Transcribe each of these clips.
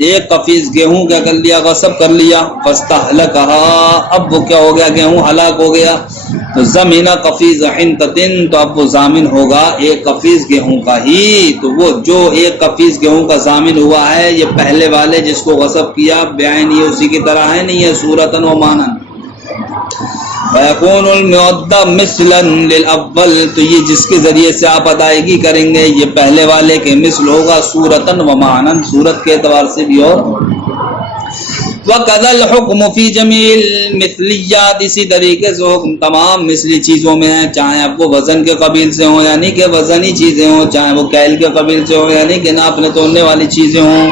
ایک قفیز گیہوں کیا کر لیا؟ غصب کر لیا. فاستہلکہا، اب وہ کیا ہو گیا؟ گیہوں ہلاک ہو گیا. تو زمین قفیز حنطۃ، تو اب وہ ضامن ہوگا ایک قفیز گیہوں کا ہی. تو وہ جو ایک قفیز گیہوں کا ضامن ہوا ہے، یہ پہلے والے جس کو غصب کیا بعین یہ اسی کی طرح ہے، نہیں ہے صورتاً و معنن. فَيَكُونُ الْمُعَدَّ مِثْلًا لِلْأَوَّلِ، تو یہ جس کے ذریعے سے آپ ادائیگی کریں گے یہ پہلے والے کے مثل ہوگا صورتاً و معنن، صورت کے اعتبار سے بھی. اور وَكَذَا الْحُكْمُ فِي جَمِيعِ الْمِثْلِيَّاتِ، اسی طریقے سے حکم تمام مثلی چیزوں میں ہے، چاہے اب وہ وزن کے قبیل سے ہوں یعنی کہ وزنی چیزیں ہوں، چاہے وہ کیل کے قبیل سے ہوں یعنی کہ ناپنے تولنے والی چیزیں ہوں.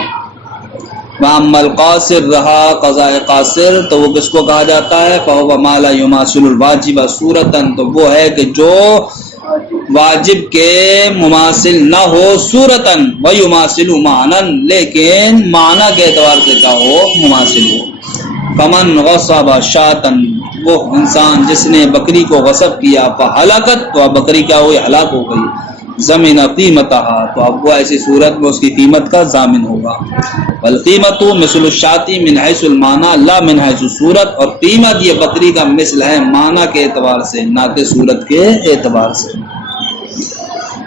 وَأَمَّا الْقَاصِرُ، رہا قضاء قاصر، تو وہ کس کو کہا جاتا ہے؟ فَهُوَ مَا لَا يُمَاثِلُ الْوَاجِبَ صُورَةً، تو وہ ہے کہ جو واجب کے مماثل نہ ہو صورتاً، وَيُمَاثِلُ مَعْنًا، لیکن معنی کے اعتبار سے کیا ہو؟ مماثل ہو. فَمَنْ غَصَبَ شَاةً، وہ انسان جس نے بکری کو غصب کیا، فَهَلَكَتْ، تو اب بکری کیا ہوئی؟ ہلاک ہو گئی. زمین قیمتہا، تو اب وہ ایسی صورت میں اس کی قیمت کا ضامن ہوگا. والقیمت مثل الشاة من حیث المعنی لا من حیث صورت، اور قیمت یہ بکری کا مثل ہے معنی کے اعتبار سے نہ کہ صورت کے اعتبار سے.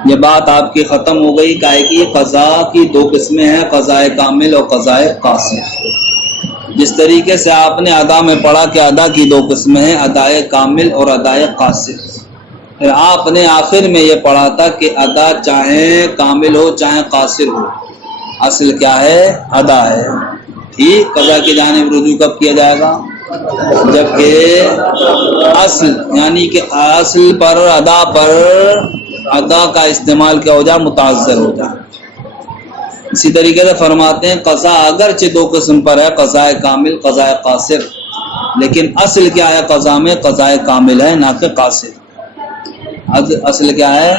یہ بات آپ کی ختم ہو گئی. کہے کہ قضا کی دو قسمیں ہیں، قضاء کامل اور قضاء قاصر. جس طریقے سے آپ نے ادا میں پڑھا کہ ادا کی دو قسمیں ہیں، ادائے کامل اور ادائے قاصر. پھر آپ نے آخر میں یہ پڑھا تھا کہ ادا چاہے کامل ہو چاہے قاصر ہو، اصل کیا ہے؟ ادا ہے. ٹھیک، قضا کی جانب رجوع کب کیا جائے گا؟ جبکہ اصل یعنی کہ اصل پر ادا کا استعمال کیا ہو جائے؟ متعذر ہو جائے. اسی طریقے سے فرماتے ہیں قضا اگرچہ دو قسم پر ہے، قضاء کامل قضاء قاصر، لیکن اصل کیا ہے؟ قضا میں قضاء کامل ہے نہ کہ قاصر. اصل کیا ہے؟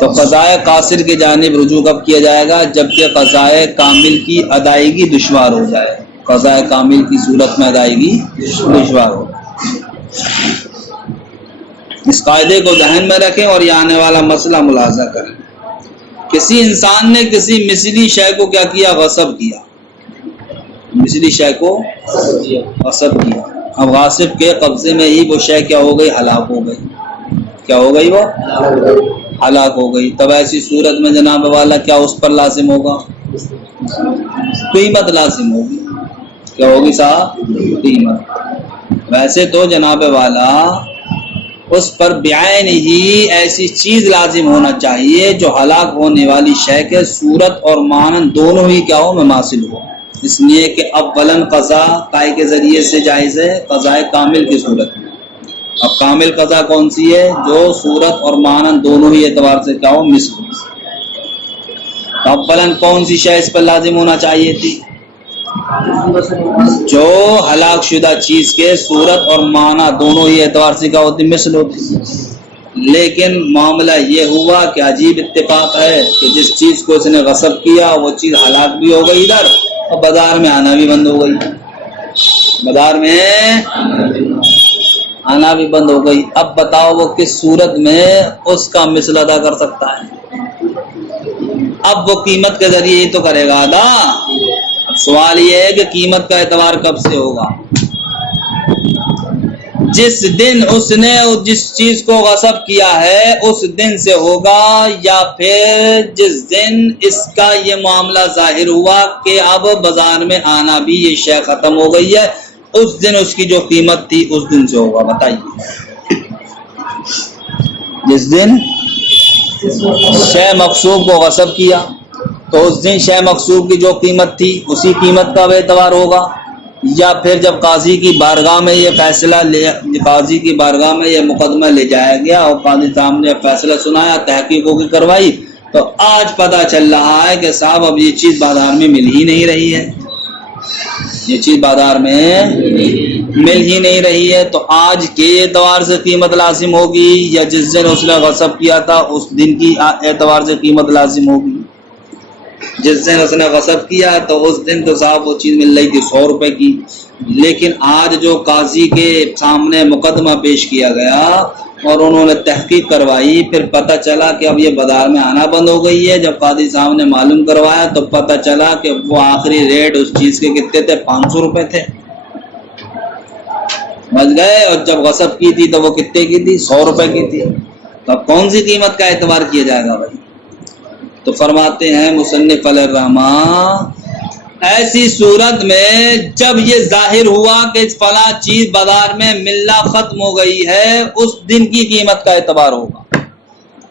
تو قضاء قاصر کی جانب رجوع کب کیا جائے گا؟ جبکہ قضاء کامل کی ادائیگی دشوار ہو جائے. قضاء کامل کی صورت میں ادائیگی دشوار ہو. اس قاعدے کو ذہن میں رکھیں اور یہ آنے والا مسئلہ ملاحظہ کریں. کسی انسان نے کسی مثلی شے کو کیا کیا؟ غصب کیا. مثلی شے کو غصب کیا. اب غاصب کے قبضے میں ہی وہ شے کیا ہو گئی؟ ہلاک ہو گئی. کیا ہو گئی؟ وہ ہلاک ہو گئی. تب ایسی صورت میں جناب والا کیا اس پر لازم ہوگا؟ قیمت لازم ہوگی. کیا ہوگی صاحب؟ قیمت. ویسے تو جناب والا اس پر بعین ہی ایسی چیز لازم ہونا چاہیے جو ہلاک ہونے والی شے کے صورت اور معنن دونوں ہی کیا ہو؟ مماثل ہو. اس لیے کہ اولاً قضا قائے کے ذریعے سے جائز ہے قضاء کامل کی صورت میں. اب کامل قضا کون سی ہے؟ جو صورت اور معنن دونوں ہی اعتبار سے کیا ہو؟ مثل. اولاً کون سی شے اس پر لازم ہونا چاہیے تھی؟ جو ہلاک شدہ چیز کے صورت اور معنی دونوں ہی اعتبار سے کیا ہوتی؟ مثل ہوتی. لیکن معاملہ یہ ہوا کہ عجیب اتفاق ہے کہ جس چیز کو اس نے غصب کیا وہ چیز ہلاک بھی ہو گئی ادھر، اور بازار میں آنا بھی بند ہو گئی. بازار میں آنا بھی بند ہو گئی. اب بتاؤ وہ کس صورت میں اس کا مثل ادا کر سکتا ہے؟ اب وہ قیمت کے ذریعے ہی تو کرے گا ادا. اب سوال یہ ہے کہ قیمت کا اعتبار کب سے ہوگا؟ جس دن اس نے جس چیز کو غصب کیا ہے اس دن سے ہوگا، یا پھر جس دن اس کا یہ معاملہ ظاہر ہوا کہ اب بازار میں آنا بھی یہ شے ختم ہو گئی ہے، اس دن اس کی جو قیمت تھی اس دن سے ہوگا. بتائیے. جس دن شے مغصوب کو غصب کیا تو اس دن شے مغصوب کی جو قیمت تھی اسی قیمت کا اعتبار ہوگا، یا پھر جب قاضی کی بارگاہ میں یہ فیصلہ قاضی کی بارگاہ میں یہ مقدمہ لے جایا گیا اور قاضی صاحب نے فیصلہ سنایا، تحقیقوں کی کروائی، تو آج پتہ چل رہا ہے کہ صاحب اب یہ چیز بازار میں مل ہی نہیں رہی ہے. یہ چیز بازار میں مل ہی نہیں رہی ہے. تو آج کے اعتبار سے قیمت لازم ہوگی یا جس دن اس نے غصب کیا تھا اس دن کی اعتبار سے قیمت لازم ہوگی؟ جس دن اس نے غصب کیا تو اس دن تو صاحب وہ چیز مل رہی تھی 100 روپے کی، لیکن آج جو قاضی کے سامنے مقدمہ پیش کیا گیا اور انہوں نے تحقیق کروائی، پھر پتہ چلا کہ اب یہ بازار میں آنا بند ہو گئی ہے۔ جب قاضی صاحب نے معلوم کروایا تو پتہ چلا کہ وہ آخری ریٹ اس چیز کے کتنے تھے، 500 روپے تھے، سمجھ گئے؟ اور جب غصب کی تھی تو وہ کتنے کی تھی، 100 روپے کی تھی۔ تو اب کون سی قیمت کا اعتبار کیا جائے گا بھائی؟ تو فرماتے ہیں مصنف علیہ الرحمہ، ایسی صورت میں جب یہ ظاہر ہوا کہ فلاں چیز بازار میں ملنا ختم ہو گئی ہے، اس دن کی قیمت کا اعتبار ہوگا۔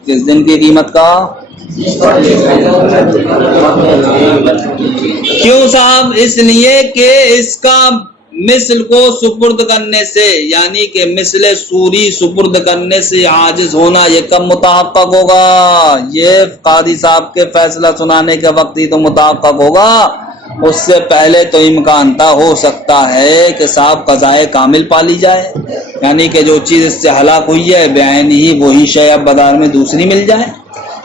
کس دن کی قیمت کا؟ کیوں صاحب؟ اس لیے کہ اس کا مثل کو سپرد کرنے سے، یعنی کہ مثل سوری سپرد کرنے سے عاجز ہونا یہ کب متحقق ہوگا؟ یہ قاضی صاحب کے فیصلہ سنانے کے وقت ہی تو متحقق ہوگا۔ اس سے پہلے تو امکان تھا، ہو سکتا ہے کہ صاحب قضائے کامل پالی جائے، یعنی کہ جو چیز اس سے ہلاک ہوئی ہے بعین ہی وہی شے اب بازار میں دوسری مل جائے۔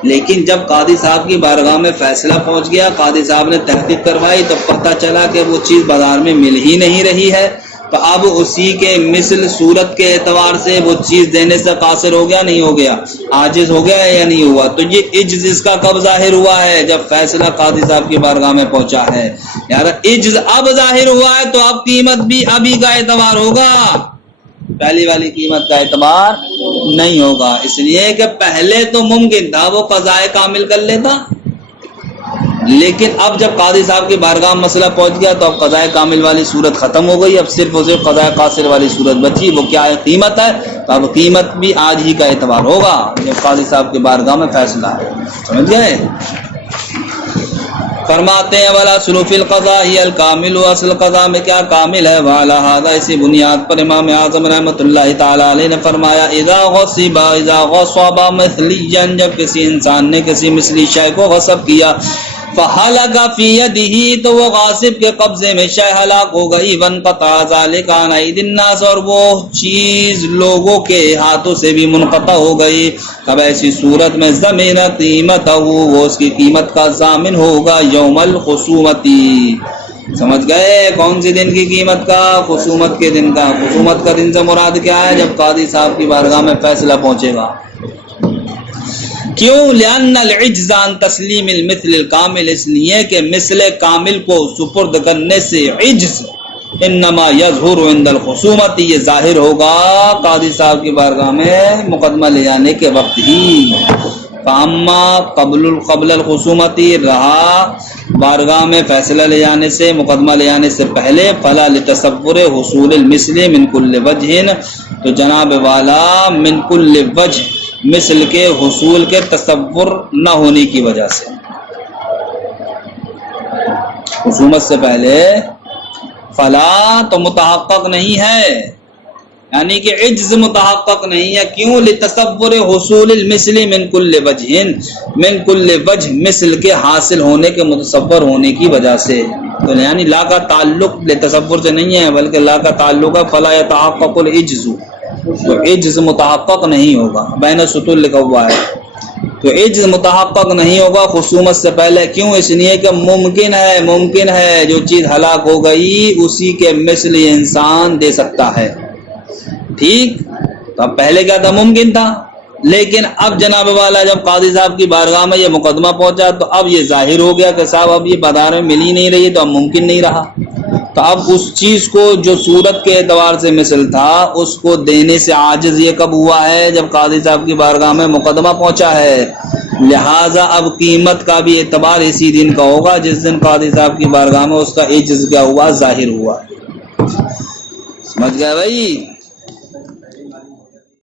لیکن جب قاضی صاحب کی بارگاہ میں فیصلہ پہنچ گیا، قاضی صاحب نے تحقیق کروائی تو پتہ چلا کہ وہ چیز بازار میں مل ہی نہیں رہی ہے، تو اب اسی کے مثل صورت کے اعتبار سے وہ چیز دینے سے قاصر ہو گیا نہیں ہو گیا، عاجز ہو گیا یا نہیں ہوا؟ تو یہ عجز اس کا کب ظاہر ہوا ہے؟ جب فیصلہ قاضی صاحب کی بارگاہ میں پہنچا ہے۔ یار عجز اب ظاہر ہوا ہے تو اب قیمت بھی ابھی کا اعتبار ہوگا، پہلی والی قیمت کا اعتبار نہیں ہوگا۔ اس لیے کہ پہلے تو ممکن تھا وہ قضائے کامل کر لیتا، لیکن اب جب قاضی صاحب کی بارگاہ میں مسئلہ پہنچ گیا تو اب قضائے کامل والی صورت ختم ہو گئی، اب صرف اور صرف قضائے قاصر والی صورت بچی۔ وہ کیا ہے؟ قیمت ہے۔ تو اب قیمت بھی آج ہی کا اعتبار ہوگا جب قاضی صاحب کی بارگاہ میں فیصلہ ہے، سمجھ گئے؟ فرماتے ہیں ولا صروف القضاء ہی الکامل، اصل قضاء میں کیا کامل ہے؟ وعلی ھذا، اسی بنیاد پر امام اعظم رحمۃ اللہ تعالی علیہ نے فرمایا اذا غصب مثلیا، جب کسی انسان نے کسی مثلی شے کو غصب کیا، فہلک فی یدہ، تو وہ غاصب کے قبضے میں شے ہلاک ہو گئی، وانقطع ذلک عن ایدی الناس، اور وہ چیز لوگوں کے ہاتھوں سے بھی منقطع ہو گئی، تب ایسی صورت میں ضمن قیمتہ، وہ اس کی قیمت کا ضامن ہوگا یوم الخصومتی۔ سمجھ گئے؟ کون سی دن کی قیمت کا؟ خصومت کے دن کا۔ خصومت کا دن سے مراد کیا ہے؟ جب قاضی صاحب کی بارگاہ میں فیصلہ پہنچے گا۔ کیوں؟ لأن العجز عن تسلیم المثل الکامل، اس لیے کہ مثل کامل کو سپرد کرنے سے عجز انما یظہر عند الخصومت، یہ ظاہر ہوگا قاضی صاحب کی بارگاہ میں مقدمہ لے جانے کے وقت ہی۔ فاما قبل الخصومتی، رہا بارگاہ میں فیصلہ لے جانے سے، مقدمہ لے جانے سے پہلے، فلا لتصور حصول المثل من کل وجہ، تو جناب والا من کل وجہ، مثل کے حصول کے تصور نہ ہونے کی وجہ سے، خصومت سے پہلے فلا تو متحقق نہیں ہے، یعنی کہ عجز متحقق نہیں ہے۔ کیوں؟ لتصور حصول المثل من کل وجہ، من کل وجہ، مثل کے حاصل ہونے کے متصور ہونے کی وجہ سے، تو یعنی لا کا تعلق لتصور سے نہیں ہے بلکہ لا کا تعلق ہے فلا یتحقق العجز، تو عجز متحقق نہیں ہوگا، بین سطور لکھا ہوا ہے، تو عجز متحقق نہیں ہوگا خصومت سے پہلے۔ کیوں؟ اس لیے کہ ممکن ہے جو چیز ہلاک ہو گئی اسی کے مثل انسان دے سکتا ہے، ٹھیک؟ تو اب پہلے کیا تھا؟ ممکن تھا، لیکن اب جناب والا جب قاضی صاحب کی بارگاہ میں یہ مقدمہ پہنچا تو اب یہ ظاہر ہو گیا کہ صاحب اب یہ بازار میں مل ہی نہیں رہی، تو اب ممکن نہیں رہا، تو اب اس چیز کو جو صورت کے اعتبار سے مثل تھا اس کو دینے سے عاجز یہ کب ہوا ہے؟ جب قاضی صاحب کی بارگاہ میں مقدمہ پہنچا ہے۔ لہٰذا اب قیمت کا بھی اعتبار اسی دن کا ہوگا جس دن قاضی صاحب کی بارگاہ میں اس کا عجز کیا ہوا؟ ظاہر ہوا۔ سمجھ گئے بھائی؟